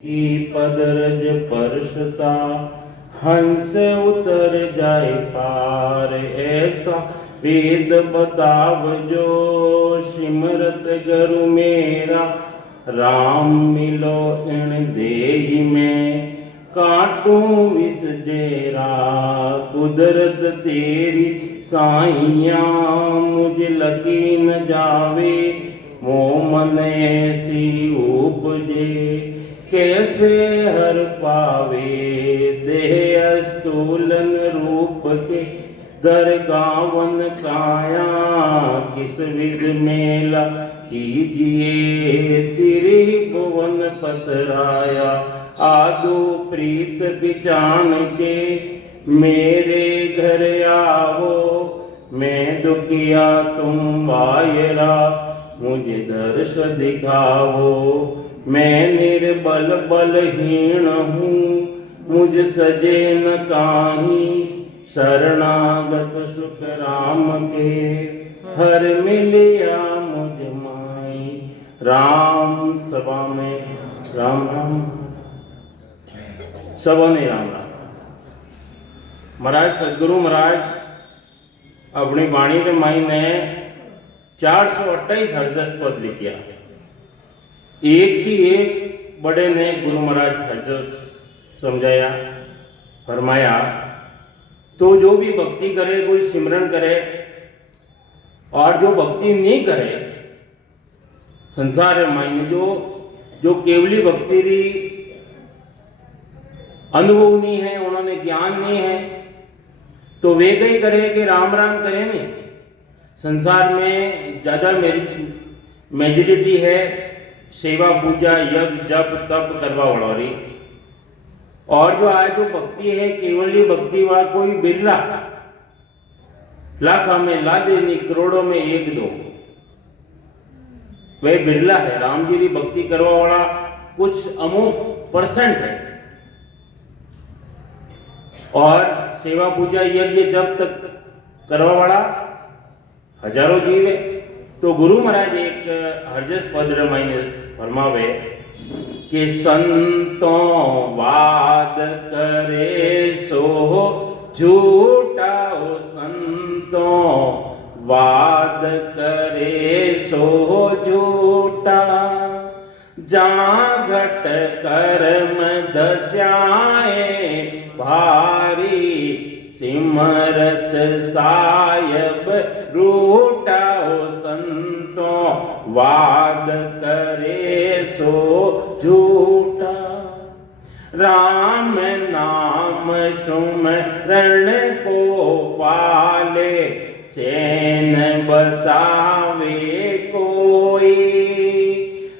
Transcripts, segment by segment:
की पदरज परसता हंस उतर जाए पार। ऐसा वेद बताव जो सिमरत गुरु मेरा। राम मिलो इन देहि में काटूं विष जेरा। कुदरत तेरी साइया मुझ लगी न जावे। मोह मन ऐसी उपजे कैसे हर पावे। देह स्थूलन रूप के दर गावन काया। किस विध मेला कीजिए त्रिभुवन पतराया। आदो प्रीत बिचान के मेरे घर आवो। मैं दुखिया तुम वायरा मुझे दर्श दिखाओ। मैं निर्बल बलहीन हूँ मुझ सजे न काहीं। शरणागत सुख राम के हर मिलिया मुझ माई। राम सभा में राम राम सबों ने राम राम। महाराज सदगुरु महाराज अपनी वाणी के माई ने 428 हर्षस पद लिखिया। एक की एक बड़े ने गुरु महाराज हर्षस समझाया फरमाया। तो जो भी भक्ति करे कोई सिमरन करे और जो भक्ति नहीं करे संसार मायने जो केवली भक्ति री अनुभव नहीं है उन्होंने ज्ञान नहीं है तो वे कई करे कि राम राम करे नहीं। संसार में ज्यादा मेजोरिटी है सेवा पूजा यज्ञ जप तप करवा वाली। और जो आज जो भक्ति है केवली भक्ति वा कोई बिरला लाखों में ला देनी करोड़ों में एक दो वह बिरला है। राम जी की भक्ति करवा वाला कुछ अमुक परसेंट है। और सेवा पूजा यज्ञ जब तक करवा वाला हजारों जीव है। तो गुरु महाराज एक हरजस पद रमाइने फरमावे कि संतों वाद करे सो झूठा हो। संतों वाद करे सो झूठा। जहाँ घट कर्म दस्याए भारी। सिमरत सायब रूठा हो। संतों वाद करे सो झूठा। राम नाम सुमरण को पाले चैन बतावे कोई।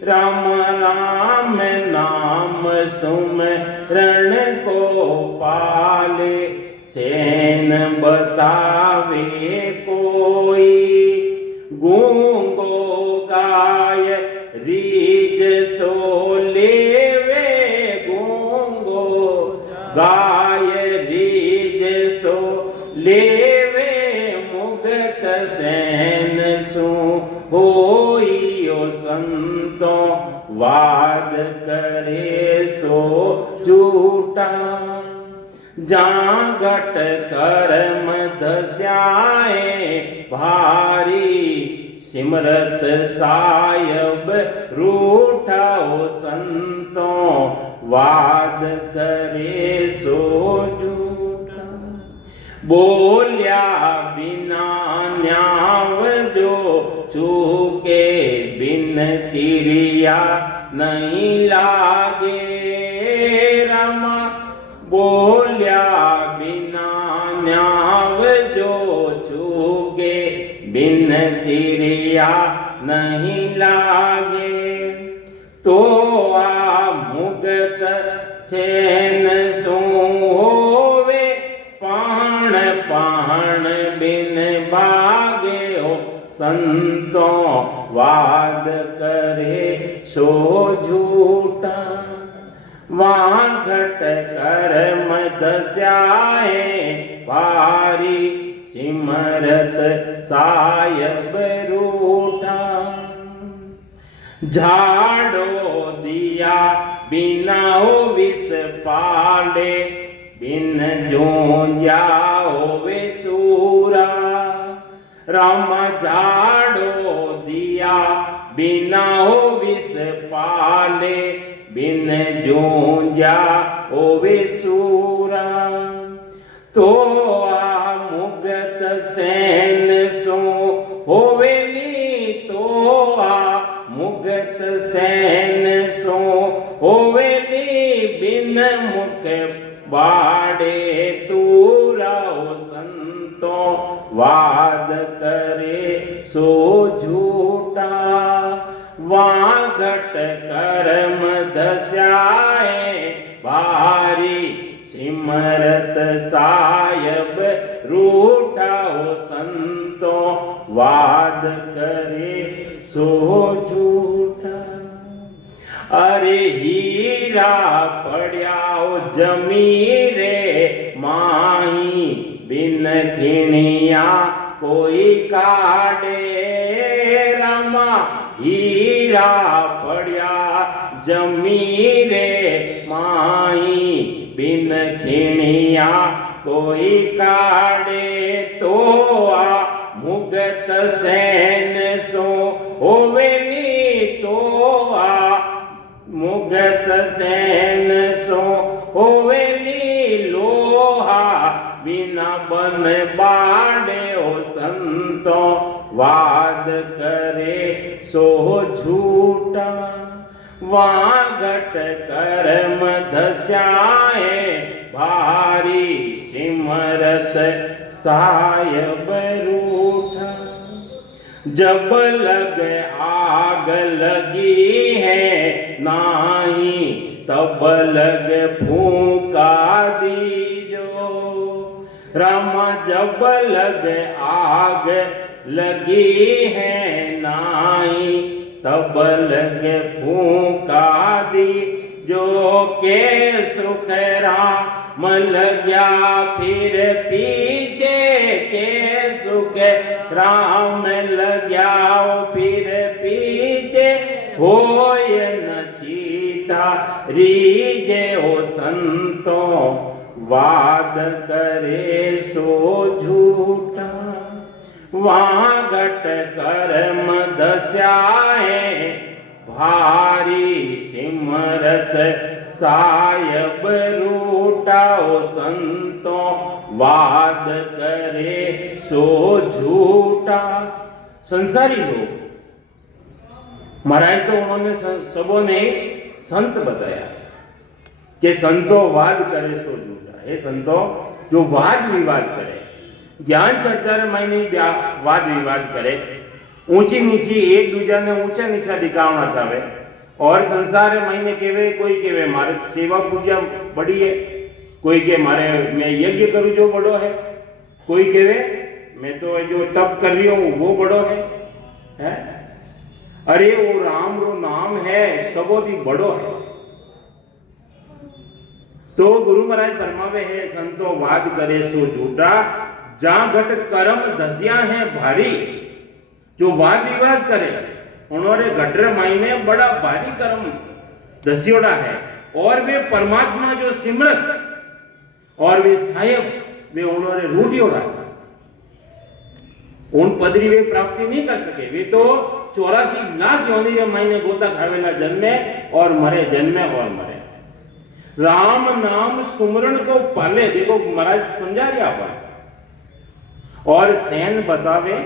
राम राम नाम सुमरण को पाले चैन बतावे कोई। गूंगो गाय रीज सो लेवे। गूंगो गाय रीज सो लेवे। मुगत सैन सो होइयो। संतों वाद करे सो झूठा। जहाँ घट कर्म दस्याए भारी। सिमरत सायब रूठा हो। संतों वाद करे सो झूठा। बोलिया बिना न्याव जो चूके बिन तिरिया नहीं लागे। रमा बोलिया बिना न्याव जो चूके बिन तिरिया नहीं लागे। तो आ मुगत चैन सो होवे। पाण पाण बिन भागे हो। संतों वाद करे सो झूठा। वहाँ घट कर्म दस्याए भारी। सिमरत सायब रूठा। झाड़ो दिया बिना हो विष पाले, बिन जोंजा होवे सूरा। राम झाड़ो दिया बिना हो विष पाले, बिन जोंजा होवे सूरा। तो आ मुगत सैन सो होवेली, तो आ मुगत सैन सो होवेली, बिन मुख बाड़े तूराओ संतो, वाद करे सो झूठा। वागट कर्म दस्याए भारी, सिमरत सायब रूठाओ संतो, वाद करे सो झूठा। अरे हीरा पड़ियाओ जमीरे माही, बिन खिणिया कोई काढ़े। रामा हीरा पड़िया जमीरे माही, बिन खिणिया कोई काढ़े। तो आ मुगत सैन सो होवेली, तो आ मुगत सैन सो होवेली। लोहा बिना बन बाड़े ओ संतो, वाद करे सो झूठा। वागट कर्म दस्याए भारी, सिमरत सायब रूठा। जब लग आग लगी है नाही, तब लग फूंका दीजो। रामा जब लग आग लगी है नाही, तब लग फूंका दी। जो के सुख राम लग्या फिर पीछे, के सुख राम लग्या फिर पीछे। होय न चीता रीजे ओ संतो, वाद करे सो झूठा। वागट कर्म दस्याए भारी, सिमरत सायब रूठाओ संतो, वाद करे सो झूठा। संसारी लोग महाराज तो उन्होंने सबों ने संत बताया कि संतो वाद करे सो झूठा। हे संतो, जो वाद विवाद करे, ज्ञान चर्चा रे मायने वाद विवाद करे, ऊंची नीची एक दूजा ने ऊंचा नीचा दिखावना चाहे, और संसार रे मायने केवे, कोई केवे मारे सेवा पूजा बड़ी है, कोई के मारे मैं यज्ञ करूं जो बड़ो है, कोई केवे मैं तो जो तप कर रही हूं वो बड़ो है? अरे वो राम रो नाम है सबोधी बड़ो है। तो गुरु महाराज फरमावे है, संतो वाद करे सो झूठा। जहां घट कर्म दसिया है भारी, जो वाद विवाद करे उन्होंने घटर मायने बड़ा भारी कर्म दसियोड़ा है। और वे परमात्मा जो सिमरत और वे साहेब वे उन्होंने रूटियोड़ा है, उन पदरी वे प्राप्ति नहीं कर सके। वे तो 84 लाख योनि वे मायने गोता खावेला जन्मे और मरे, जन्मे और मरे। राम नाम सुमरण को पाले, देखो महाराज समझा रहे आप। और सैन बतावे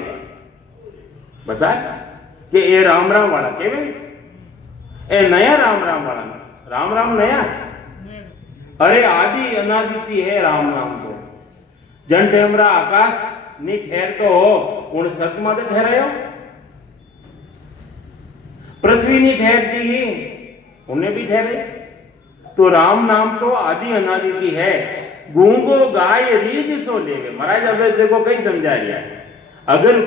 बता कि ए राम राम वाला केवे, ए नया राम राम वाला, राम राम नया। अरे आदि अनादिति है राम नाम तो। जन टेमरा आकाश नी ठहर तो हो, उन सत माते ठहरायो। पृथ्वी नी ठहरती, उन्हें भी ठहरे। तो राम नाम तो आदि अनादिति है। गूंगो गाय रीज सो लेवे। महाराज अब देखो कई समझा रहा है। अगर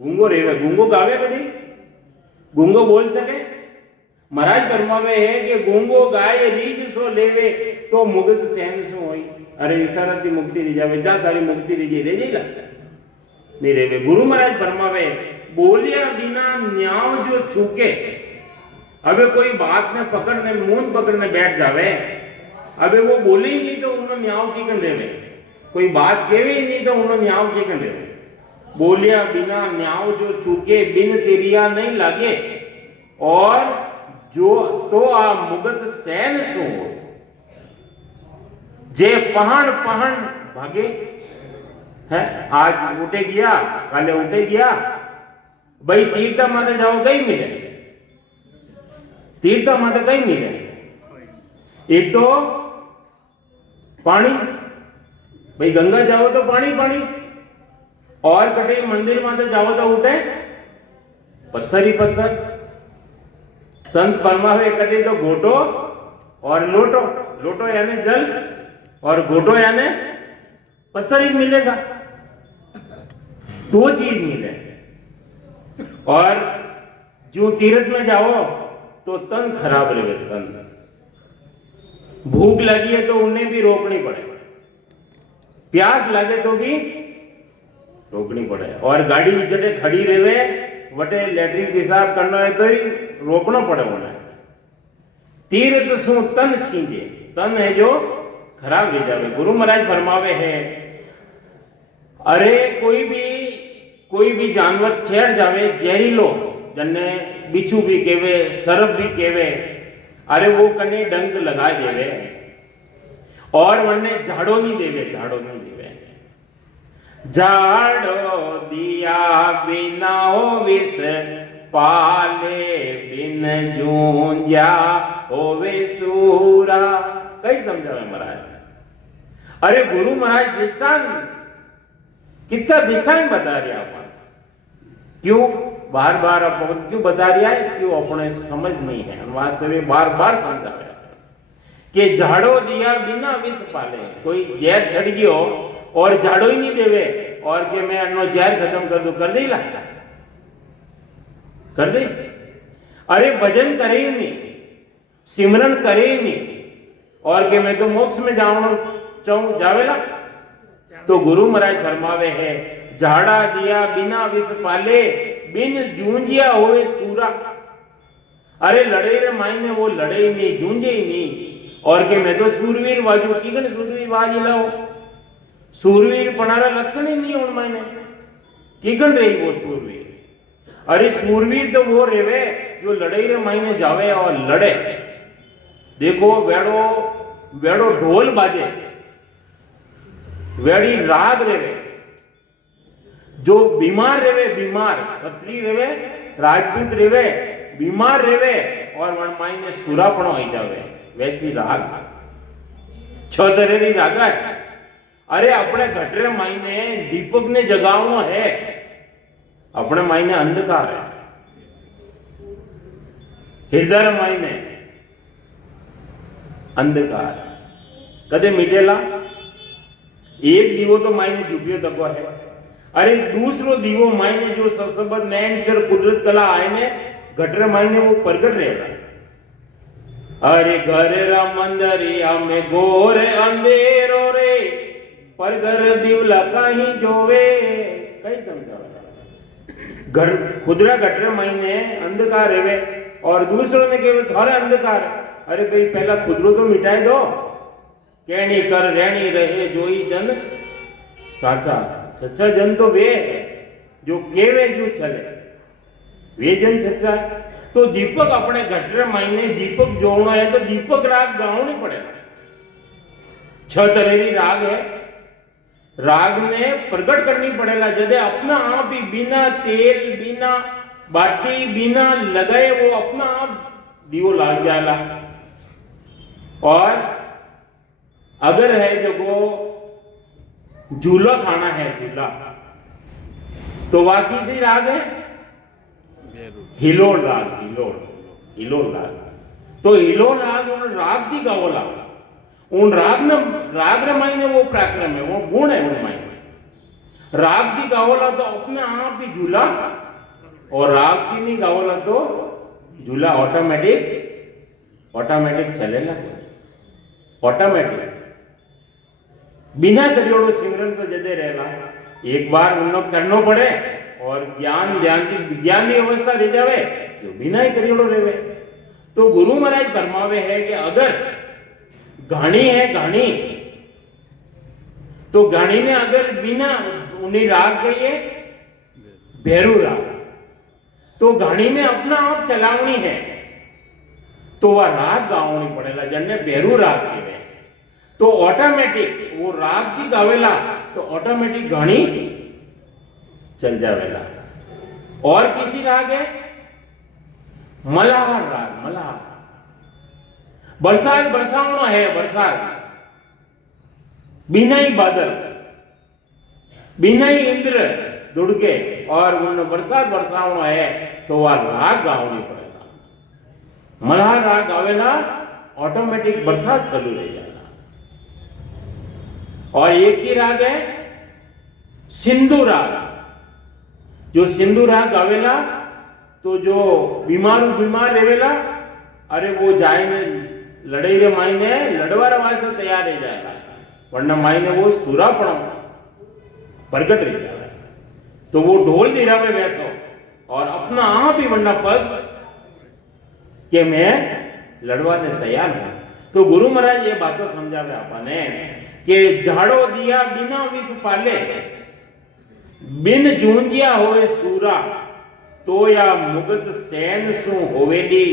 गूंगो रेवे, गूंगो गावे कभी, गूंगो बोल सके। महाराज फरमावे है कि गूंगो गाय रीज सो लेवे, तो मुगत सैन सो होई। अरे विसारत की मुक्ति री जावे, जा तारी मुक्ति रीजी रे जाइला नहीं रेवे। गुरु महाराज फरमावे, बोलिया बिना न्याव जो छूके, अबे कोई बात ने पकड़ने मुंह पकड़ने बैठ जावे, अबे वो बोले ही नहीं तो उन्होंने न्याव की कर रहे, कोई बात केवे ही नहीं तो उन्होंने न्याव की कर रहे, बोलिया बिना न्याव जो चूके बिन तेरिया नहीं लागे, और जो तो आ मुगत सैन सो जे पहाड़ पहाड़ भागे है। आज उठे गया काले उठे गया, भाई तीर्था माते जाओ कहीं मिले, तीर्था माते कहीं मिले, एक तो पानी, भाई गंगा जाओ तो पानी पानी, और कटे मंदिर माते जाओ तो उठे पत्थर ही पत्थर। संत फरमावे कटे तो घोटो और लोटो, लोटो यानी जल और घोटो यानी पत्थर ही मिलेगा, दो चीज मिले। और जो तीर्थ में जाओ तो तन खराब रहे, तन भूख लगी है तो उन्हें भी रोकनी पड़े, प्यास लगे तो भी रोकनी पड़े, और गाड़ी जटे खड़ी रहे वटे लेटरिन पेशाब करना है तो ही रोकना पड़े उन्हें। तीर्थ सु तन छींचे, तन है जो खराब ले जावे। गुरु महाराज फरमावे है, अरे कोई भी जानवर छेड़ जावे जहरीलो, जन्ने बिच्छू भी केवे सर्प भी केवे, अरे वो कने डंक लगा देवे और वन्ने झाड़ो नहीं देवे, झाड़ो नहीं देवे। झाड़ो दिया बिना हो विष पाले, बिन जूंजा होवे सूरा। कई समझावे महाराज। अरे गुरु महाराज दृष्टांत कितना दृष्टांत बता रहे आप, क्यों बार बार अपन क्यों बता रहा है, क्यों अपने समझ नहीं है, वास्तविक बार बार समझा कि झाड़ो दिया बिना विष पाले, कोई जहर चढ़ गयो और झाड़ो ही नहीं देवे और कि मैं अन्नो जहर खत्म कर दूं, कर दे ला कर दे। अरे भजन करे ही नहीं, सिमरन करे ही नहीं और कि मैं तो मोक्ष में जाऊं चाहूं जावेला। तो गुरु महाराज फरमावे है, झाड़ा दिया बिना विष पाले, बिन जूंजिया होए सूरा। अरे लड़े रे मायने वो लड़े ही नहीं, जूंजे ही नहीं, और के मैं तो सूरवीर बाजू की गण सूरवीर बाज लाओ, सूरवीर पनारा लक्षण ही नहीं उन मायने की गण रही वो सूरवीर। अरे सूरवीर तो वो रेवे जो लड़ाई रे मायने जावे और लड़े। देखो वेड़ो वेड़ो ढोल बाजे, वेड़ी राग रेवे, जो बीमार रेवे, बीमार क्षत्रिय रेवे राजपूत रेवे बीमार रेवे और वन मायने सुरापणो आई जावे, वैसी राग छतरेरी राग है। अरे अपने घटरे मायने दीपक ने जगावो है, अपने मायने अंधकार है, हृदय मायने अंधकार कदे मिटेला। एक दीवो तो मायने झुकियो तको है, अरे दूसरो दीवो मायने जो ससबद नैनचर कुदरत कला आए ने घटरे मायने वो प्रगट रहेगा। अरे घर रा मंदरिया में गोर अंधेरो रे, पर घर दिवला कहीं जोवे। कहीं समझा घर खुदरा घटरे मायने अंधकार रहे और दूसरों ने केवल थारा अंधकार। अरे भाई पहला खुदरो तो मिटाए दो, कहनी कर रहनी रहे जोई जन साचा। सच्चा जन तो वे है जो केवे जो चले, वे जन सच्चा। तो दीपक अपने घटरे मायने दीपक जोड़ना है तो दीपक राग गाँव नहीं पड़ेगा। छतरेरी राग है, राग ने प्रकट करनी पड़ेगा। जदे अपना आप ही बिना तेल बिना बाटी बिना लगाए वो अपना आप दीवो लाग जाएगा। और अगर है जो वो झूला खाना है, झूला तो वाकई से राग है हिलोल राग, हिलोल राग। तो हिलोल राग और राग की गावला उन राग ने राग रे मायने वो पराक्रम है, वो गुण है उन मायने। राग की गावला तो अपने आप ही झूला और राग की नहीं गावला तो झूला ऑटोमेटिक चलेगा, ऑटोमेटिक बिना करियोड़ो सिमरन तो जदे रहेगा। एक बार उन्नो करनो पड़े और ज्ञान ध्यान की विज्ञान की अवस्था रह जावे जो बिना ही करियोड़ो रहेवे। तो गुरु महाराज फरमावे है कि अगर घाणी है घाणी, तो घाणी ने अगर बिना उन्हें राग कहिए भैरू राग, तो घाणी ने अपना आप चलावनी है तो वह राग गावनी पड़ेगा, जन्ने भैरू राग कहे तो ऑटोमेटिक वो राग जी गावेला तो ऑटोमेटिक घाणी चल जावेला। और किसी राग है मल्हार राग, मल्हार बरसात बरसावनो है, बरसात बिना ही बादल बिना ही इंद्र दुड़के और उन बरसात बरसावनो है तो वह राग गावनी पड़ेगा। मल्हार राग गावेला ऑटोमेटिक बरसात चालू रह जाएगा। और एक ही राग है सिंधु राग, जो सिंधु राग गावेला तो जो बीमार रहेला, अरे वो जाए ने लड़ाई रे मायने लड़वार वास्ते तैयार रह जाएगा, वरना मायने वो सूरा पण प्रगट रह जाएगा। तो वो ढोल दिरा में वैसो और अपना आप ही वरना पग के मैं लड़वा ने तैयार हूं। तो गुरु महाराज ये बातों समझावे आपने कि झाड़ो दिया बिना विष पाले, बिन जूंजिया होवे सूरा, तो या मुगत सैन सु होवेली,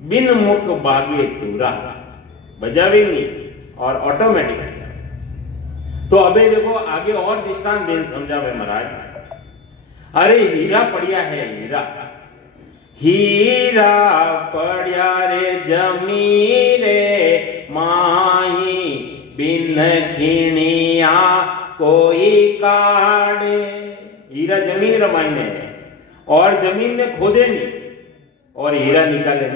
बिन मुख बागे तूरा। बजावेंगी और ऑटोमेटिक। तो अबे देखो आगे और दृष्टांत देन समझावे महाराज। अरे हीरा पड़िया है, हीरा हीरा पड़िया रे जमीरे माही, बिन खीणिया कोई काढ़े। हीरा जमीन रमाइने है और जमीन ने खोदे नहीं और हीरा निकाले,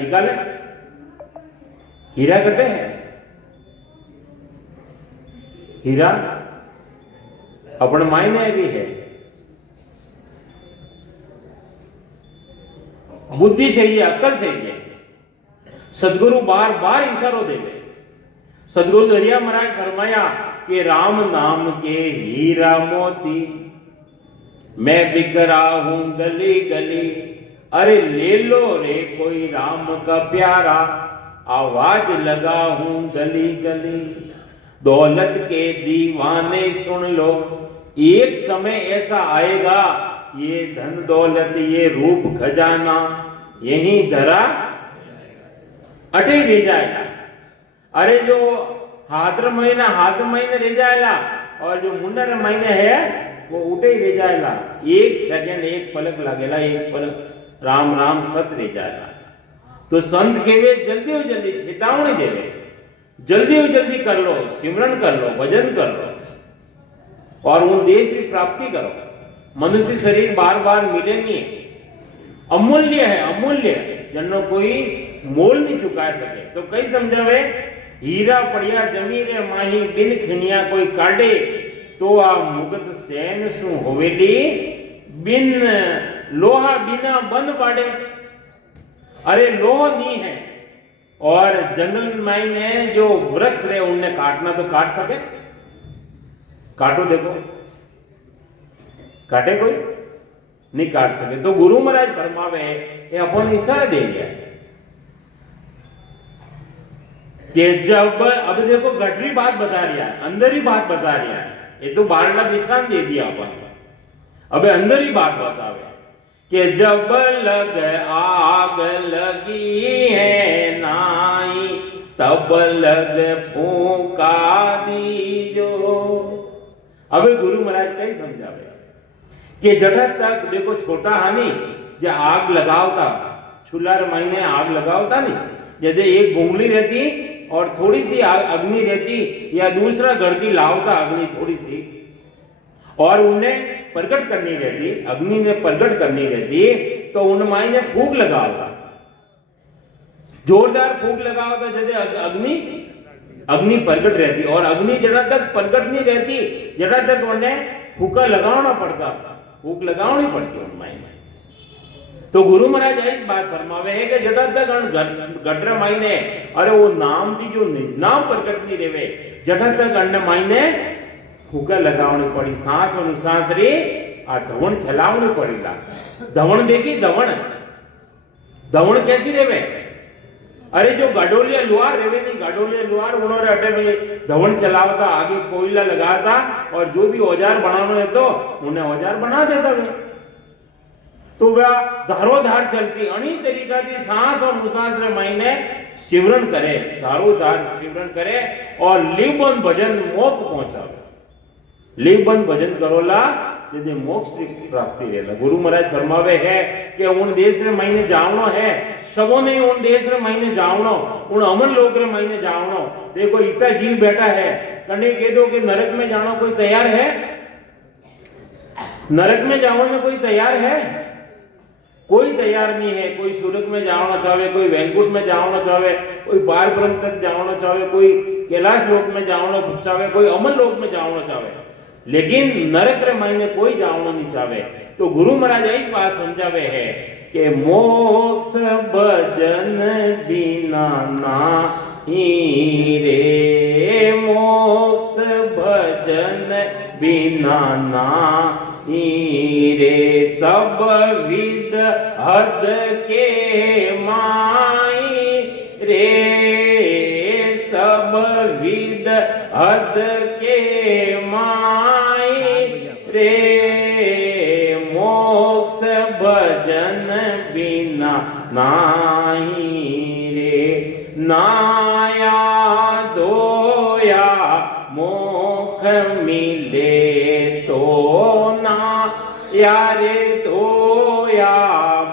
हीरा कटे है, हीरा अपन मायने भी है। बुद्धि चाहिए, अक्ल चाहिए। सदगुरु बार बार इशारो देवे। सदगुरु दरिया महाराज फरमाया कि राम नाम के हीरा मोती, मैं बिक रहा हूं गली गली, अरे ले लो रे कोई राम का प्यारा, आवाज लगा हूं गली गली। दौलत के दीवाने सुन लो, एक समय ऐसा आएगा ये धन दौलत ये रूप खजाना यही धरा अटे रह जाएगा। अरे जो हाथ महीने रह जाएगा और जो मुंडर महीने है वो उठे ही रह जाएगा। एक सेकंड एक पलक लगेगा, एक पलक राम राम सत रह जाएगा। तो संत केवे जल्दी हो जल्दी चेतावनी देवे, जल्दी कर लो, सिमरन कर लो, भजन कर लो और उन देश की प्राप्ति करो। मनुष्य शरीर बार बार मिले नहीं, अमूल्य है, अमूल्य जन्नो कोई मोल नहीं चुका सके। तो कई समझावे हीरा पड़िया जमीरे माही, बिन खिनिया कोई काढ़े, तो आ मुगत सैन सु होवेली, बिन लोहा बिना बंद पाड़े। अरे लोह नहीं है और जंगल में जो वृक्ष रहे उन्हें काटना तो काट सके, काटो देखो, काटे कोई नहीं काट सके। तो गुरु महाराज फरमावे ये अपन इशारा दे दिया कि जब अब देखो गठरी बात बता रहा है, अंदर ही बात बता रहा है। ये तो बारला दृष्टांत दे दिया अपन, अब अंदर ही बात बतावे कि जब लग आग लगी है नाई, तब लग फूंका दीजो। अब गुरु महाराज कई समझावे कि जटा तक देखो छोटा हानि जो आग लगावता, छुलार महीने आग लगावता नहीं, जैसे एक गोंगली रहती और थोड़ी सी अग्नि रहती या दूसरा गर्दी लावता अग्नि थोड़ी सी और उन्हें प्रकट करनी रहती, अग्नि ने प्रकट करनी रहती, तो उन मायने फूंक लगावता, जोरदार फूंक लगावता जैसे अग्नि प्रकट रहती। और अग्नि जड़ा तक प्रकट नहीं रहती, जड़ा तक उन्हें फूका लगाना पड़ता, फूक लगानी पड़ती उन मायने। तो गुरु महाराज इस बात फरमावे है कि जटा तक गटर मायने अरे वो नाम की जो निजनाम प्रकट नहीं रेवे, जटा तक अन्न मायने फूका लगावनी पड़ी, सांस अनुसास रे आ धवण चलावनी पड़ेगा। धवण देखी, धवण कैसी रेवे अरे जो गाडोलिया लुहार रेवे नहीं, गाडोलिया लुहार उन्होंने अटे में धवन चलावता, आगे कोयला लगाता और जो भी औजार बनाना है तो उन्हें औजार बना देता वे। तो वह धारोधार चलती अनी तरीका की सांस और मुसांस रे महीने सिमरन करे, धारोधार सिमरन करे और लिबन भजन मोक्ष पहुंचावे। लिबन भजन करोला यदि मोक्ष की प्राप्ति रहेला। गुरु महाराज फरमावे है कि उन देश रे महीने जावनो है, सबो नहीं उन देश रे महीने जावनो, उन अमन लोक रे महीने जावनो। देखो इतना जीव बैठा है, कने कह दो कि नरक में जाना कोई तैयार है? नरक में जाने कोई तैयार है? कोई तैयार नहीं है। कोई स्वर्ग में जाना चाहे, कोई वैकुंठ में जाना चाहे, कोई पार ब्रह्म तक जाना चाहे, कोई कैलाश लोक में जाना चाहे, कोई अमन लोक में जाना चाहे, लेकिन नरक रे महीने कोई जाना नहीं चाहे। तो गुरु महाराज यही बात समझावे है कि मोक्ष भजन बिना नाही रे, मोक्ष भजन बिना नाही रे, सब विद हद के माई रे, सब विद हद के माई रे, मोक्ष भजन बिना नाही रे, नाया धोया मोक्ष मिले तो ना यारे धोया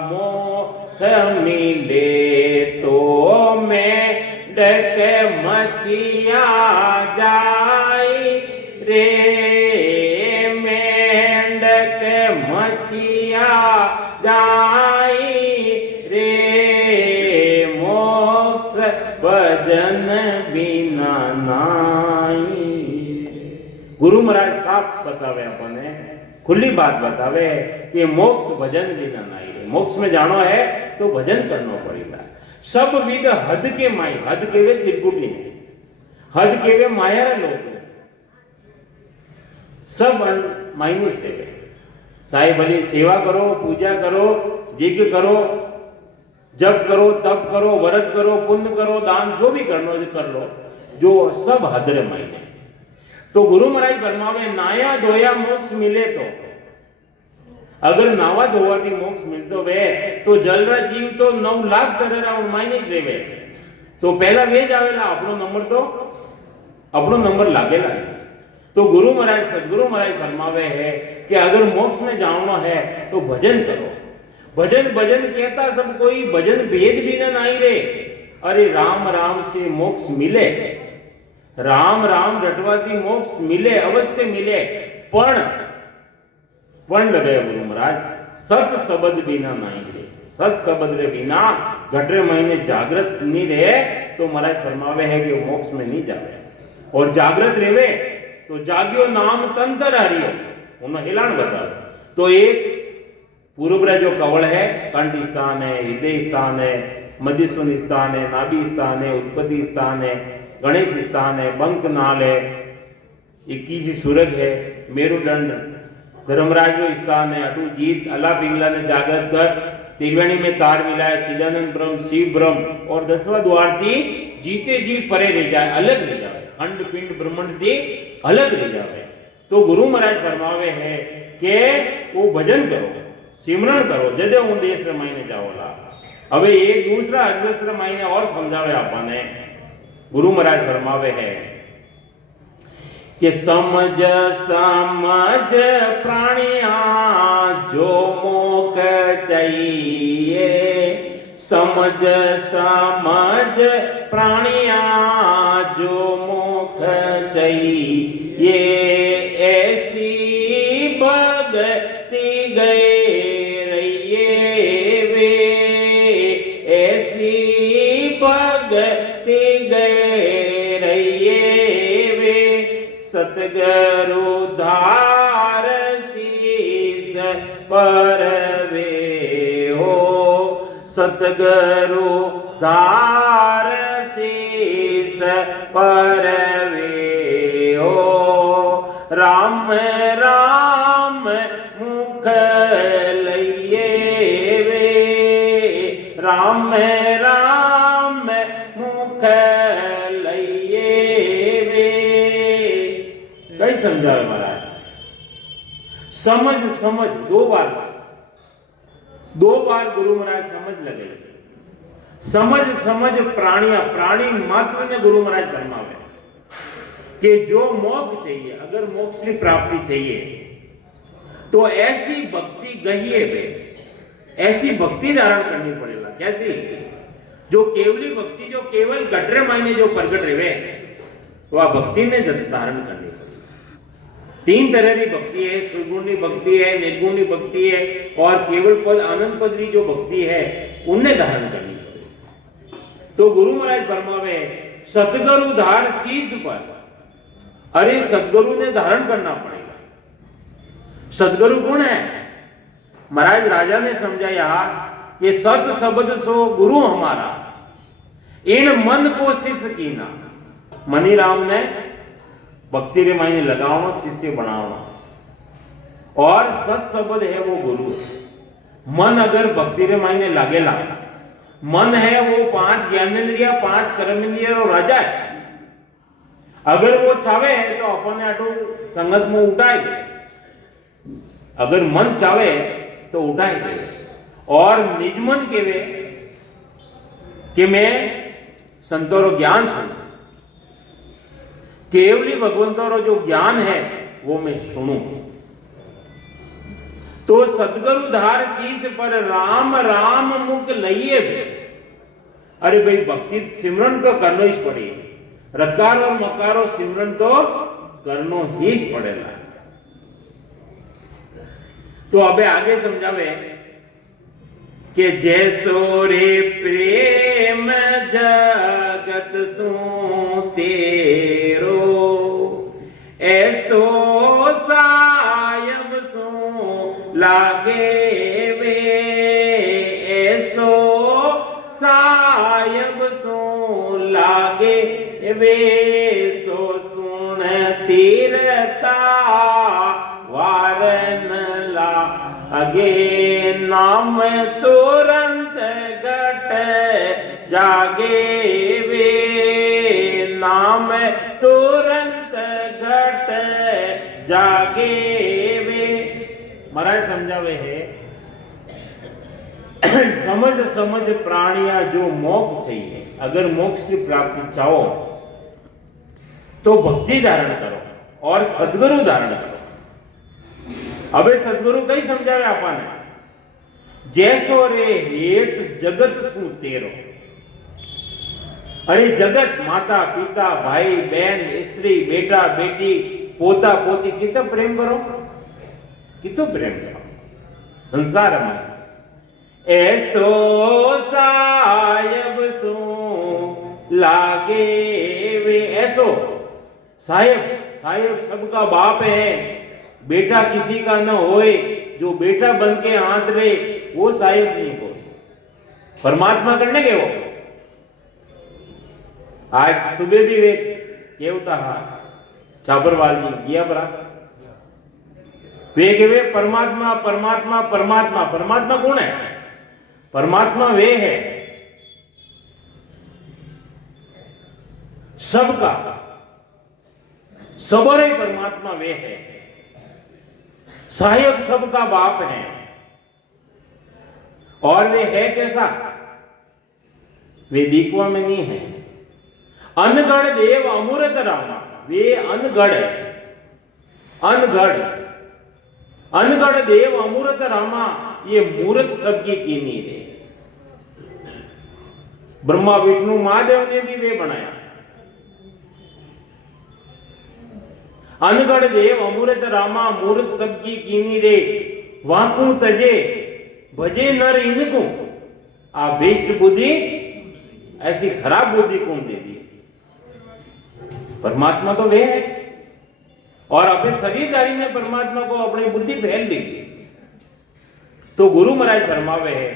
मोक्ष मिले तो मैं डक मछिया जाई रे, मेंढक मछिया जाई रे, मोक्ष भजन बिना नाही। गुरु महाराज साफ बतावे, अपने खुली बात बतावे कि मोक्ष भजन बिना नाही रे। मोक्ष में जानो है तो भजन करना पड़ेगा। सब विद हद के माई, हद के वे त्रिकुटी में, हद के वे माया रे लोग सब माइनस है। साहिब भली सेवा करो, पूजा करो, यज्ञ करो, जप करो, तप करो, व्रत करो, पुण्य करो, दान जो भी करना कर लो, जो सब हद रे मायने। तो गुरु महाराज फरमावे नाया धोया मोक्ष मिले तो, अगर नावा धोवाथी मोक्ष मिलतो वे तो जलरा जीव तो 9 लाख तरह मायने ज रेवे। तो पहला वे ज आवेला, अपनो नंबर तो अपनो नंबर लागेला। तो गुरु महाराज सदगुरु महाराज फरमावे है कि अगर मोक्ष में जाना है तो भजन करो। भजन भजन कहता सब कोई, भजन भेद भी न नहीं रे। अरे राम राम से मोक्ष मिले, राम राम रटवाती मोक्ष मिले, अवश्य मिले, पण लगे गुरु महाराज सत शब्द बिना नहीं रे। सत शब्द रे बिना घटरे महीने जागृत नहीं रहे तो महाराज फरमावे है कि मोक्ष में नहीं जावे। और जागृत रेवे तो जाग्यो नाम तंत्र हरियो, उन्हें हिलान बताओ। तो एक पूर्व जो कवल है, कंठ स्थान है, हृदय स्थान है, मध्यस्वन स्थान है, नाभि स्थान है, उत्पत्ति स्थान है, गणेश स्थान है, बंक नाल है, 21 सुरग है, मेरुदंड धर्मराज जो स्थान है, अटू जीत अल्लाह पिंगला ने जागृत कर त्रिवेणी में तार मिलाया, चिदानंद ब्रह्म, शिव ब्रह्म और 10वां द्वार थी जीते जी परे रह जाए, अलग रह जाए, खंड पिंड ब्रह्मंड थी अलग रह जाए। तो गुरु महाराज फरमावे है कि वो भजन करो, सिमरन करो, जदे उन देश रे महीने जाओला। अबे एक दूसरा अक्षर महीने और समझावे आपने। गुरु महाराज फरमावे है कि समझ समझ प्राणिया जो मोक्ष चाहिए, समझ समझ प्राणिया जो मोक्ष चाहिए, ऐसी भगति गए रहिए वे, ऐसी भगति गए रहिए वे, सतगुरु धार शीस पर वे हो, सतगुरु धार शीस पर वे हो, राम राम मुख लइए वे, राम राम समझावे महाराज, समझ समझ दो बार गुरु महाराज समझ लगे, समझ समझ प्राणी मात्र ने गुरु महाराज फरमावे कि जो मोक्ष चाहिए, अगर मोक्ष की प्राप्ति चाहिए तो ऐसी भक्ति गहिए वे, ऐसी भक्ति धारण करनी पड़ेगा। कैसी? जो केवली भक्ति, जो केवल गटरे मायने जो प्रगट रहे वह भक्ति ने धारण करनी पड़ेगी। तीन तरह की भक्ति है, सुगुणी भक्ति है, निर्गुणी भक्ति है और केवल पद आनंद पदरी जो भक्ति है उन्हें धारण करनी पड़ेगी। तो गुरु महाराज फरमावे सतगुरु धार शीश पर, अरे सतगुरु ने धारण करना पड़ेगा। सतगुरु कौन है? महाराज राजा ने समझाया कि सत शब्द सो गुरु हमारा, इन मन को शिष्य कीना। मनी राम ने भक्ति रे मायने लगावना, शिष्य बनावना, और सत शब्द है वो गुरु। मन अगर भक्ति रे मायने लागेला, मन है वो 5 ज्ञानेंद्रिय, 5 कर्मेंद्रिय और राजा है। अगर वो चाहे तो अपने आटो संगत में उठाए दे, अगर मन चाहे तो उठाए दे। और निज मन केवे कि मैं संतों ज्ञान सुन, केवली भगवंतों जो ज्ञान है वो मैं सुनूं। तो सतगुरु धार शीश पर राम राम मुख लइए भी। अरे भाई भक्ति सिमरन तो करनो ही पड़े, रकार और मकारो सिमरन तो करनो ही पड़ेगा। तो अबे आगे समझावे कि जैसो रे प्रेम जगत सो तेरो, ऐसो सायब सो लागे वे, ऐसो सायब सो लागे वे, सो सुन तीरता वारन लागे, नाम तुरंत घट जागे वे, नाम तुरंत घट जागे वे। महाराज समझावे है समझ समझ प्राणिया जो मोक्ष चाहिए, अगर मोक्ष की प्राप्ति चाहो तो भक्ति धारण करो और सद्गुरु धारण करो। अबे सद्गुरु कई समझावे आपने, जैसो रे हेत जगत सु तेरो। अरे जगत माता पिता भाई बहन स्त्री बेटा बेटी पोता पोती कितना प्रेम करो, कितना प्रेम करो संसार में। ऐसो सायब सो लागे वे, ऐसो साहेब, साहेब सबका बाप है, बेटा किसी का न होए, जो बेटा बन के हाथ रहे वो साहेब नहीं हो, परमात्मा करने के वो। आज सुबह भी वे केवता चाबरवाल जी गया बरा, वे के वे परमात्मा परमात्मा परमात्मा। परमात्मा कौन है? परमात्मा वे है सबका, सबरे परमात्मा वे है, साहेब सबका बाप है। और वे है कैसा? वे दिखवा में नहीं है। अनगढ़ देव अमूर्त रामा, वे अनगढ़ है, अनगढ़ अनगढ़ देव अमूर्त रामा, ये मूर्त सबकी कीनी है। ब्रह्मा विष्णु महादेव ने भी वे बनाया। अनगढ़ देव अमूर्त रामा, मूर्त सबकी कीनी रे, वाकू तजे भजे नर इनको। आ बेस्ट बुद्धि, ऐसी खराब बुद्धि कौन दे दी? परमात्मा तो वे है, और अपने शरीरधारी ने परमात्मा को अपनी बुद्धि फैल दी। तो गुरु महाराज फरमावे है,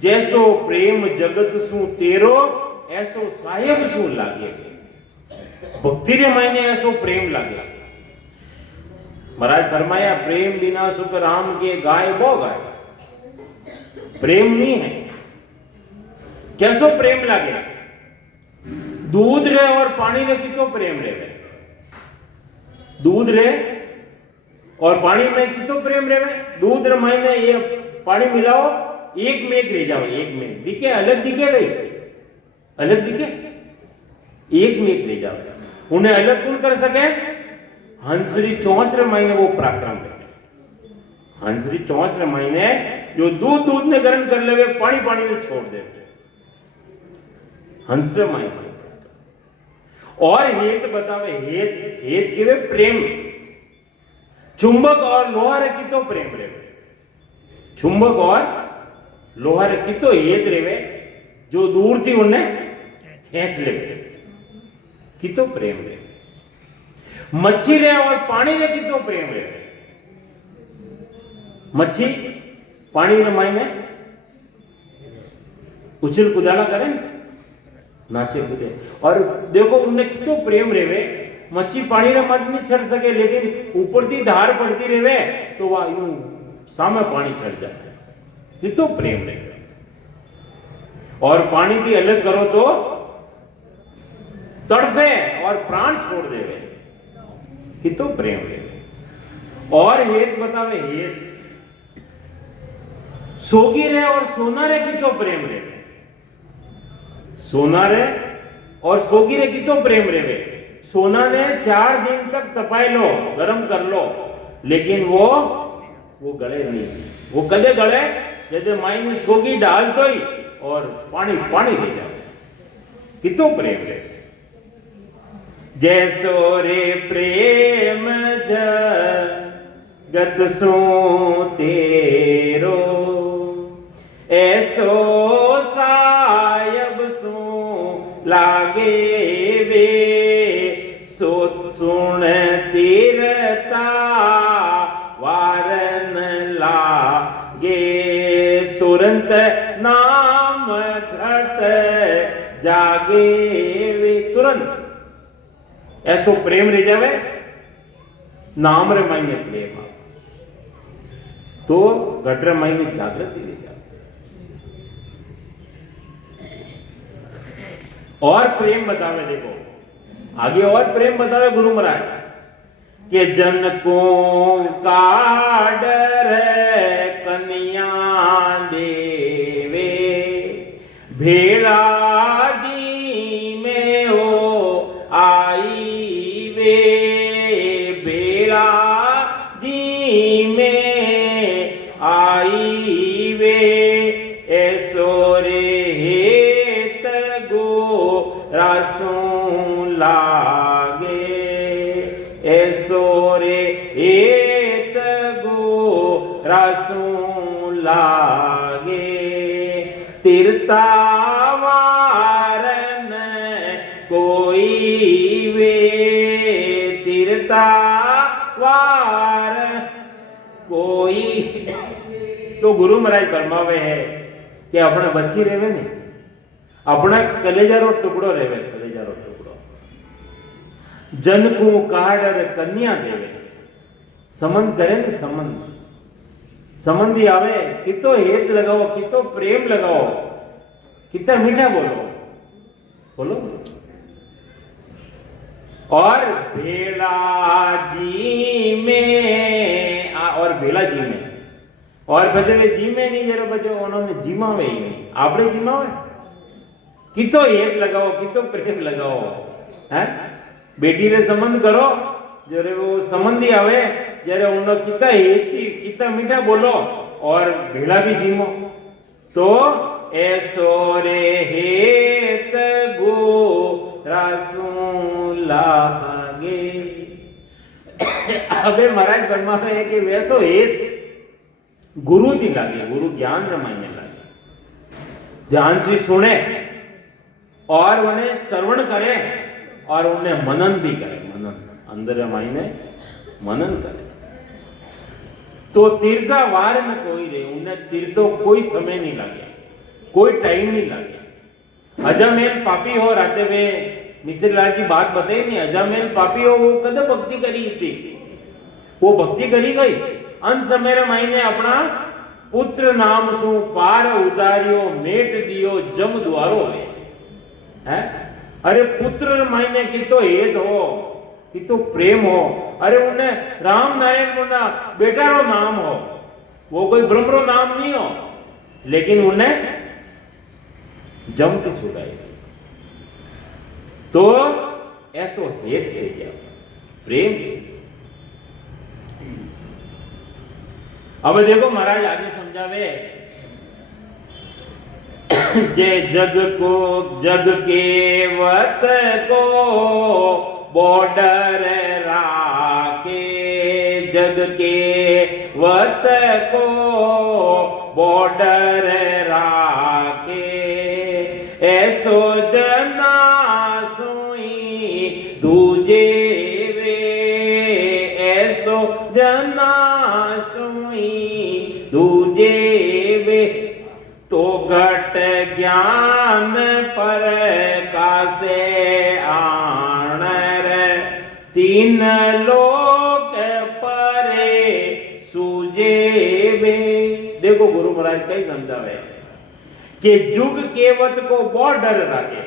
जैसो प्रेम जगत सु तेरो, ऐसो साहेब सु लागे। भक्ति रे मायने ऐसो प्रेम लागे। महाराज फरमाया, प्रेम बिना सुख राम के गाय बो गाय। प्रेम नहीं है, कैसो प्रेम लागे? दूध रे और पानी रे कितो प्रेम रे। दूध रे और पानी में कितो प्रेम रेवे। दूध रे मायने ये पानी मिलाओ, एक में एक रह जाओ, एक में दिखे अलग दिखे गई, अलग दिखे, एक में एक रह जाओ। उन्हें अलग कौन कर सके? हंसरी चौंस रे मायने वो पराक्रम है। हंसरी चौंस रे मायने जो दूध ने ग्रहण कर लेवे, पानी ने छोड़ दे, हंस रे मायने। और हेत बतावे, हेत केवे प्रेम। चुंबक और लोहा रे कितो प्रेम रेवे, चुंबक और लोहा रे कितो हेत रेवे, जो दूर थी उन्हें खींच ले, कितो प्रेम रेवे। मच्छी रे और पानी रे कितो प्रेम रेवे। मच्छी पानी रे मायने उछल कुदाला करे, नाचे कूदे, और देखो उनने कितो प्रेम रेवे। मच्छी पानी रे मत नहीं चढ़ सके, लेकिन ऊपर थी धार पड़ती रेवे तो वह यूं सामे पानी चढ़ जाए, कितो प्रेम रेवे। और पानी की अलग करो तो तड़पे और प्राण छोड़ देवे, कितो प्रेम रेवे। और हेत बतावे, हेत सोगी रे और सोना रे कितो प्रेम रेवे। सोना रे और सोगी रे कितो प्रेम रेवे। सोना ने 4 दिन तक तपाई लो, गरम कर लो, लेकिन वो गले नहीं। वो कदे गले जैसे मायने सोगी डाल तो ही और पानी दे जाओ, कितो प्रेम रे। जैसो रे प्रेम जगत सो तेरो, ऐसो सायब सो लागे वे। सो सुन तीरता वारन लागे, तुरंत नाम घट जागे वे। तुरंत ऐसो प्रेम रह जावे, नाम रे मायने प्रेम तो घट रे मायने जागृति रह जावे। और प्रेम बतावे, देखो आगे और प्रेम बतावे गुरु महाराज के जन को काडर कन्या देवे, भेड़ा जी में हो आई वे। भेड़ा जी में आई वे, ऐसो रे हेत गो रासों लागे। ऐसो रे हेत गो रासों लागे, तीरता वारन कोई वे। तीरता वार कोई। तो गुरु महाराज फरमावे है कि अपने बच्ची रेवे ने, अपना कलेजारो टुकड़ो रेवे, कलेजारो टुकड़ो। जन को काडर कन्या देवे, संबंध करे ने, संबंधी आवे, कितो हेत लगाओ, कितो प्रेम लगाओ, कितना मीठा बोलो। और भेला जी में, और भेला जी में, और बचे जी में नहीं जरा बचो, उन्होंने जीमावे ही नहीं, आपने जीमावे। कितो हेत लगाओ, कितो प्रेम लगाओ, है बेटी रे संबंध करो, जरे वो संबंधी आवे, जरे उन्होंने कितना हेत थी, कितना मीठा बोलो, और भेला भी जीमो। तो ऐसो रे हेत गो रासों लागे। अबे महाराज फरमावे है कि वैसो हेत गुरु जी लागे, गुरु ज्ञान रमाने लागे, ध्यान से सुने और उन्हें श्रवण करे और उन्हें मनन भी करे, मनन अंदर मायने मनन करे। तो तीर्था वार में कोई रे, उन्हें तीर्थों कोई समय नहीं लगे, कोई टाइम नहीं लगे। अजमेर पापी हो रहते हुए मिश्र लाल की बात बताई नहीं, अजमेर पापी हो, वो कदे भक्ति करी थी, वो भक्ति करी गई। अंत समय मायने अपना पुत्र नाम सु पार उतारियो, मेट दियो जम द्वारो है। अरे पुत्र मायने की तो हेत हो, कि तो प्रेम हो। अरे उन्हें राम नारायण मुन्ना बेटा रो नाम हो, वो कोई ब्रह्म रो नाम नहीं हो, लेकिन उन्हें जम की छुड़ाई। तो ऐसो हेत छे क्या, प्रेम छे। अब देखो महाराज आगे समझावे, जे जग को जग के वत को बॉर्डर राखे, जग के वत को बॉर्डर राखे, ऐसो जना सुई दूजे वे, ऐसो जना सुई दूजे वे, तो घट ज्ञान पर कासे आण रे, तीन लोक परे सूजे वे। देखो गुरु महाराज कई समझावे कि जुग केवत को बहुत डर लागे,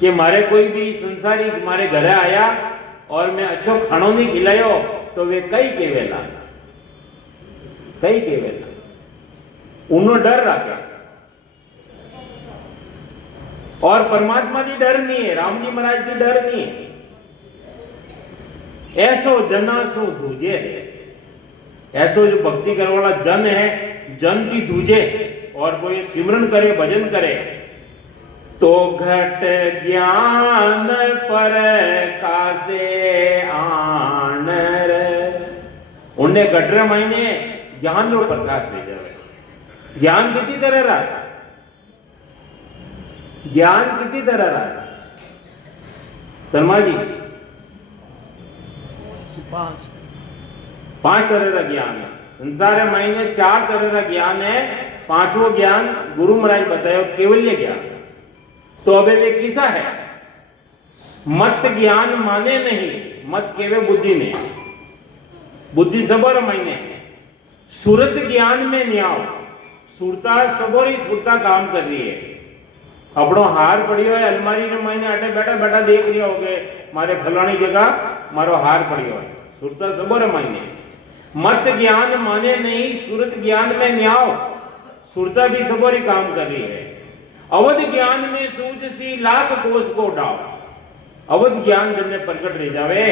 कि मारे कोई भी संसारी मारे घरे आया और मैं अच्छो खानो नहीं खिलायो तो वे कई केवेला, कई केवेला, उन्हों डर रखा। और परमात्मा की डर नहीं है, राम जी महाराज की डर नहीं है। ऐसो जना सो दूजे, ऐसो जो भक्ति करने वाला जन है, जन की दूजे, और वो ये सिमरन करे भजन करे, तो घट ज्ञान पर कासे आन रे, उन्हें घटरे मायने ज्ञान रो प्रकाश ले जावे। ज्ञान कितनी तरह रहा, ज्ञान कितनी तरह रहा शर्मा जी? पांच तरह का ज्ञान है संसार मायने, चार तरह का ज्ञान है, पांचवो ज्ञान गुरु महाराज बतायो केवल्य ज्ञान। तो अबे वे किसा है? मत ज्ञान माने नहीं, मत केवे बुद्धि ने, बुद्धि सबर मायने, सूरत ज्ञान में न्याव, सुरता सबोरी सुरता काम कर रही है। अपनो हार पड़ियो है अलमारी ने महीने अटे बैठा बैठा देख लिया हो गए मारे फलानी जगह मारो हार पड़ियो है, सुरता सबोर महीने। मत ज्ञान माने नहीं, सूरत ज्ञान में न्याव, सुरता भी सबोरी काम कर रही है। अवध ज्ञान में सूझ सी लाख कोष को डाव, अवध ज्ञान जन्ने प्रकट रह जावे,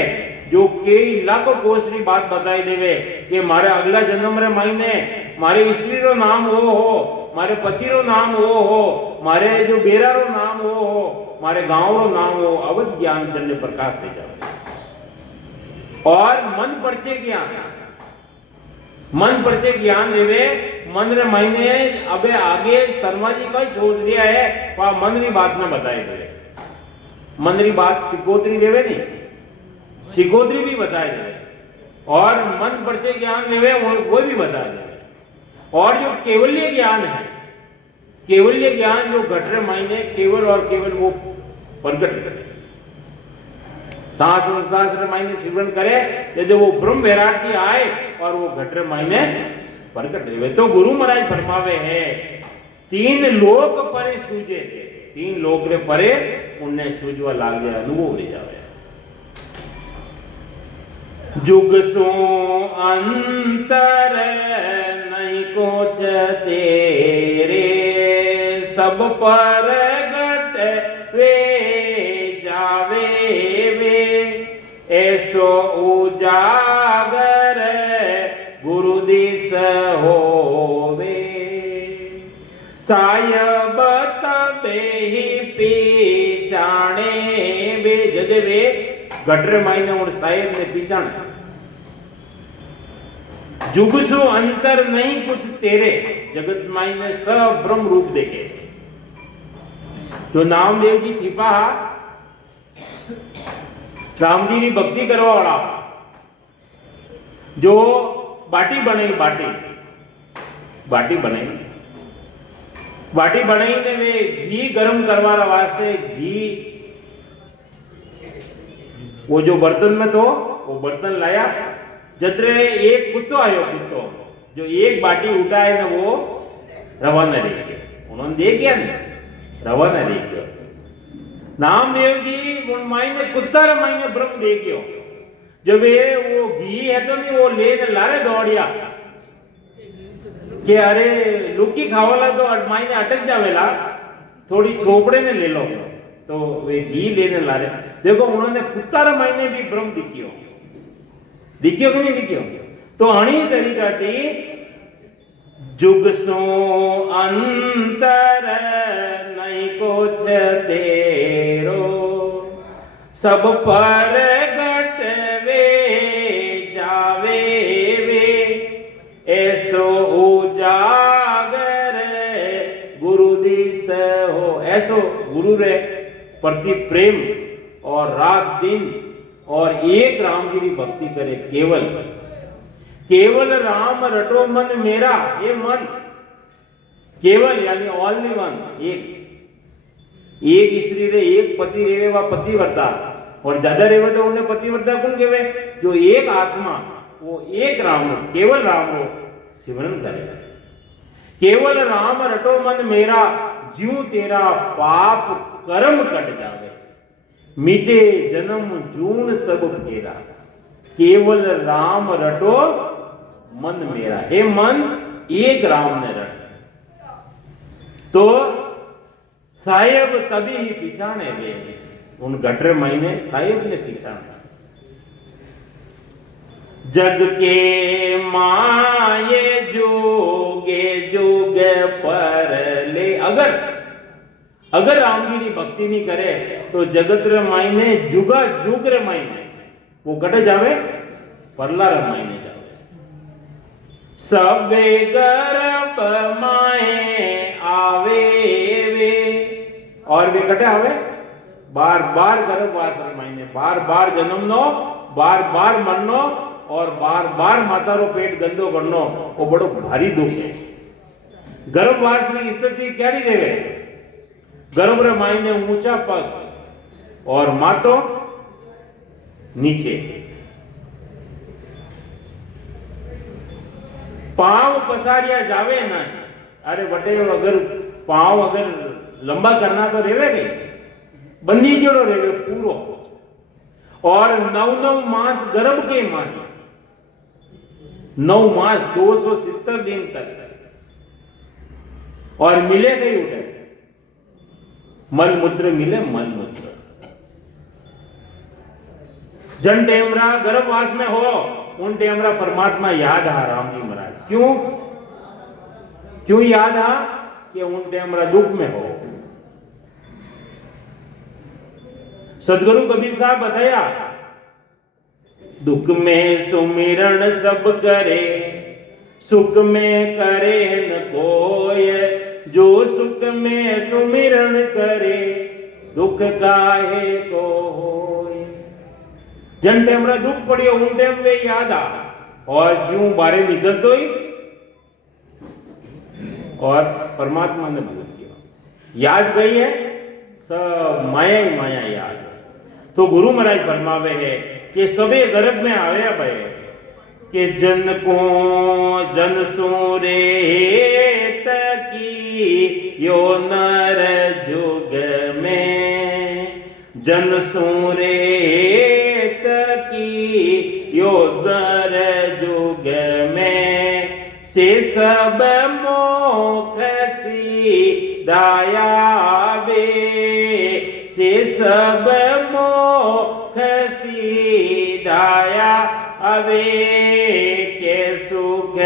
जो कई लाखों कोष की बात बताई देवे कि मारे अगला जन्म रे महीने मारे स्त्री रो नाम हो, मारे पति रो नाम हो, मारे जो बेरा रो नाम हो, मारे गांव रो नाम हो, अवध ज्ञान जन्ने प्रकाश रह जावे। और मन परचे ज्ञान, मन परचे ज्ञान देवे, मन रे महीने अबे आगे शर्मा जी का सोच लिया है, वह मन री बात में बताए देवे। मन री बात सिकोत्री देवे नहीं, सिकोत्री भी बताए देवे, और मन परचे ज्ञान देवे वो भी बताए देवे। और जो केवल्य ज्ञान है, केवल्य ज्ञान जो घटरे मायने केवल और केवल वो प्रकट करे, सांस और सांस रे मायने सिमरन करे, जैसे वो ब्रह्म वैराट की आए और वो घटरे मायने प्रकट रहे। तो गुरु महाराज फरमावे है, तीन लोक परे सूझे थे, तीन लोक रे परे उन्हें सूझवा लाग जाए, अनुभव ले जावे। जुग सो अंतर नहीं कोच तेरे, सब पर घट वे जावे वे, ऐसो उजागर गुरु दिस होवे, सायब तबे ही पीछाणे वे, जदे वे गटर मायने और साहेब ने पीछाण। जुगसु अंतर नहीं कुछ तेरे, जगत मायने सब ब्रह्म रूप देखे। जो नामदेव जी छिपा राम जी की भक्ति करवा वाला, जो बाटी बनाई, बाटी बनाई, बाटी बनाई ने वे घी गरम करवाना वास्ते घी वो जो बर्तन में तो वो बर्तन लाया, जतरे एक कुत्तो आयो, कुत्तो जो एक बाटी उठाए ना वो रवाना रह गया, उन्होंने देख गया ना रवाना रह गया। नामदेव जी उन माई मायने कुत्तार मायने ब्रह्म देखियो जब ये वो घी है तो नहीं वो लेने लारे दौड़िया कि अरे लुकी खावला तो मायने अटक जावेला थोड़ी छोपड़े ने ले लो तो वे घी लेने ला रहे। देखो उन्होंने कुत्तार मायने भी ब्रह्म दिखियो दिखियो कि नहीं दिखियो। तो हणी तरीका थी जुग सो अंतर नहीं कुछ तेरो सब पर गट वे जावे वे ऐसो उजागर गुरु दिस हो। ऐसो गुरु रे प्रति प्रेम और रात दिन और एक राम जी की भक्ति करे केवल केवल राम रटो मन मेरा। ये मन केवल यानी ओनली वन एक स्त्री रे एक पति रेवे वा पतिव्रता और ज्यादा रेवे तो उन्हें पतिव्रता कौन केवे जो एक आत्मा वो एक राम केवल राम हो सिमरन करेगा। केवल राम रटो मन मेरा जीव तेरा पाप कर्म कट जावे मिटे जन्म जून सब फेरा। केवल राम रटो मन मेरा। हे मन एक राम ने रट तो साहेब तभी ही पिछाने वे उन गटर महीने साहेब ने पिछाना। जग के माये जोगे जोग पर ले अगर राम जी की भक्ति नहीं करे तो जगत रे मायने जुगा जुग रे मायने वो कटे जावे परला रे मायने जावे। सबे गर्भ माए आवे वे और वे कटे आवे बार बार गर्भवास रे मायने बार बार जन्म नो बार बार मरनो और बार बार माता रो पेट गंदो करनो वो बड़ो भारी दुख है। गर्भवास की स्थिति क्या नहीं देवे गर्भ रे मायने ऊंचा पग और मातो नीचे पांव पसारिया जावे ना। अरे बटे अगर पांव अगर लंबा करना तो रेवे नहीं बंदी जोड़ो रेवे पूरो और 9 मास गर्भ के मान 9 मास 270 दिन तक और मिले नहीं उठे मल मूत्र मिले मल मूत्र। जन टेमरा गर्भवास में हो उन टेमरा परमात्मा याद आ राम जी महाराज क्यों याद आ कि उन टेमरा दुख में हो। सदगुरु कबीर साहब बताया दुख में सुमिरन सब करे सुख में करे न कोय जो सुख में सुमिरन करे दुख काहे को होय। जन टेमरा दुख पड़ियो उन टेम वे याद आ और जूं बारे निकल तो ही और परमात्मा ने भूल किया याद गई है सब माया ही माया याद। तो गुरु महाराज फरमावे है कि सबे गर्भ में आवे भाई कि जन को जन सूरे तकी यो नर जुग में जन सूरे तकी यो नर जुग में से सब मोख सी दाया बे से सब मोख सी दाया अवे के सुख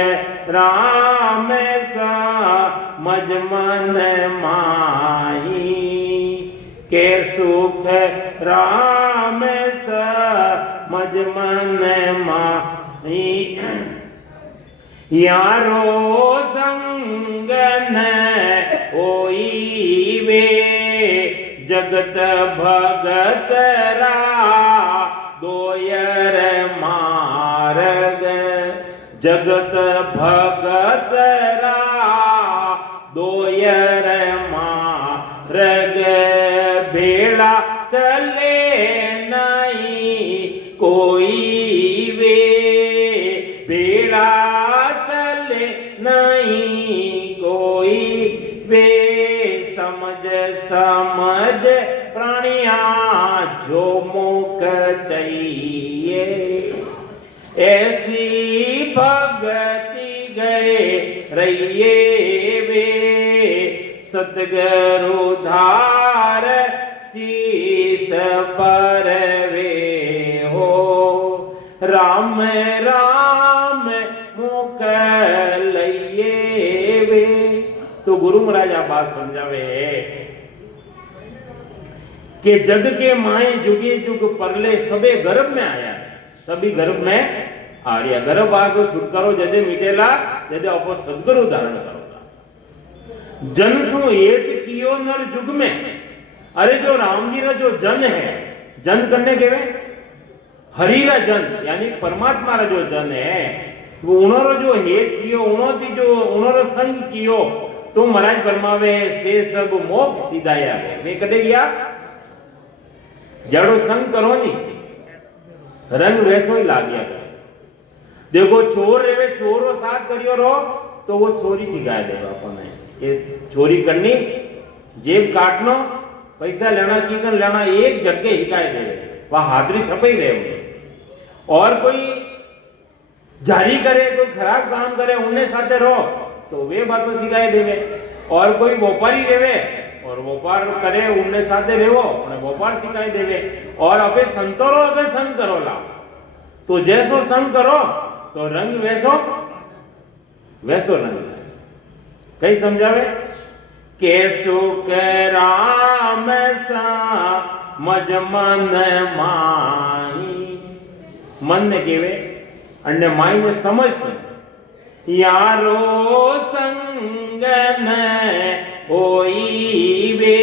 राम सा मज मन माही के सुख राम सा मज मन माही। यारो संगन होई वे जगत भगत रा दोयर मार्ग जगत भगत रा दोयर मार्ग भेड़ा चले नहीं कोई वे भेड़ा चले नहीं कोई वे समझ समझ प्राणिया जो मुख चाहिए, ऐसी भगति गए रहिए वे, सतगुरु धार शीस पर वे हो, राम राम मुख लइए वे। तो गुरु महाराज आप बात समझावे कि जग के माए जुगे जुग परले सबे गर्भ में आया, सभी गर्भ में आ रहा। गर्भ आसो छुटकारो जदे मिटेला जदे अपो सदगुरु धारण करोगा। जन सो हेत कियो नर जुग में। अरे जो राम जी रा जो जन है, जन करने के वे हरि रा जन यानी परमात्मा रा जो जन है, वो उन्होंने जो हेत कियो, उन्होंने संग कियो तो महाराज फरमावे से सब मोक्ष सीधाया है। वे कटे गया जड़ो संग करो नी रंग वैसो ही लाग गया। देखो चोर रेवे, चोरो साथ करियो रो तो वो चोरी चिकाए देगा अपने। ये चोरी करनी, जेब काटनो, पैसा लेना, कीकन लेना, एक जगह हिकाए दे, वहां हाजरी छपई रहे। और कोई जारी करे, कोई खराब काम करे, उन्हें साथे रहो तो वे बातों सिखाए देवे। और कोई व्यापारी रेवे और व्यापार करे, उन्हें साथे रेवो उन्हें व्यापार सिखाए देवे। और अबे संतोरो अगर संग करो ला तो जैसो संग करो तो रंग वैसो वैसो रंग। कई समझावे के सुख राम सा मज मन माई। मन ने केवे अन्य माई ने समझ यारो संग न होई वे,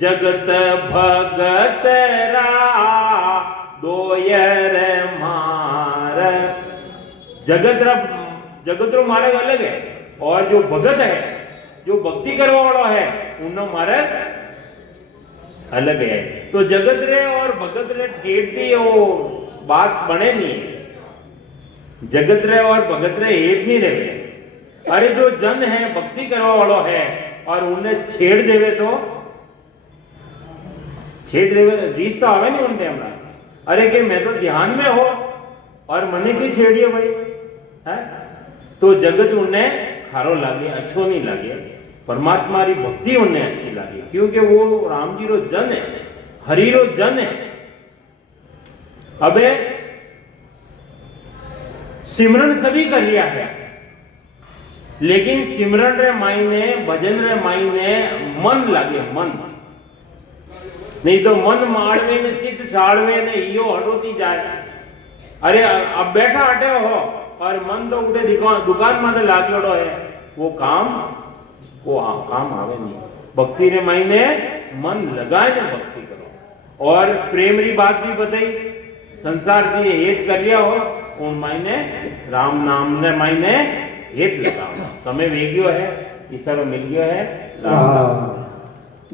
जगत भगत रा दोयर मार। जगत रो मार्ग अलग है और जो भगत है, जो भक्ति करने वाला है, उनका मार्ग अलग है। तो जगत रे और भगत रे ठेठती वो बात बने नहीं। जगत रे और भगत रे एक नहीं रहे। अरे जो जन है, भक्ति करने वाला है और उन्हें छेड़ देवे तो रीस तो आवे नहीं उनते हमरा। अरे के मैं तो ध्यान में हो और मने क्यों छेड़िए भाई है? तो जगत उन्हें खारो लागे, अच्छो नहीं लागे। परमात्मा री भक्ति उन्हें अच्छी लागे क्योंकि वो राम जी रो जन है, हरि रो जन है। अबे सिमरन सभी कर लिया है, लेकिन सिमरन रे मायने, भजन रे मायने मन लागे, मन नहीं तो मन मारवे ने चित छाड़वे ने यो हटोती जाए। अरे अब बैठा हटे हो और मन तो उठे दुकान में लागेड़ो है, वो काम आवे नहीं। भक्ति रे मायने मन लगाए ने भक्ति करो। और प्रेम री बात भी बताई, संसार दी हेत कर लिया हो उन मायने राम नाम ने मायने हेत लगाओ। समय वेग्यो है, ईश्वर मिल गयो है। राम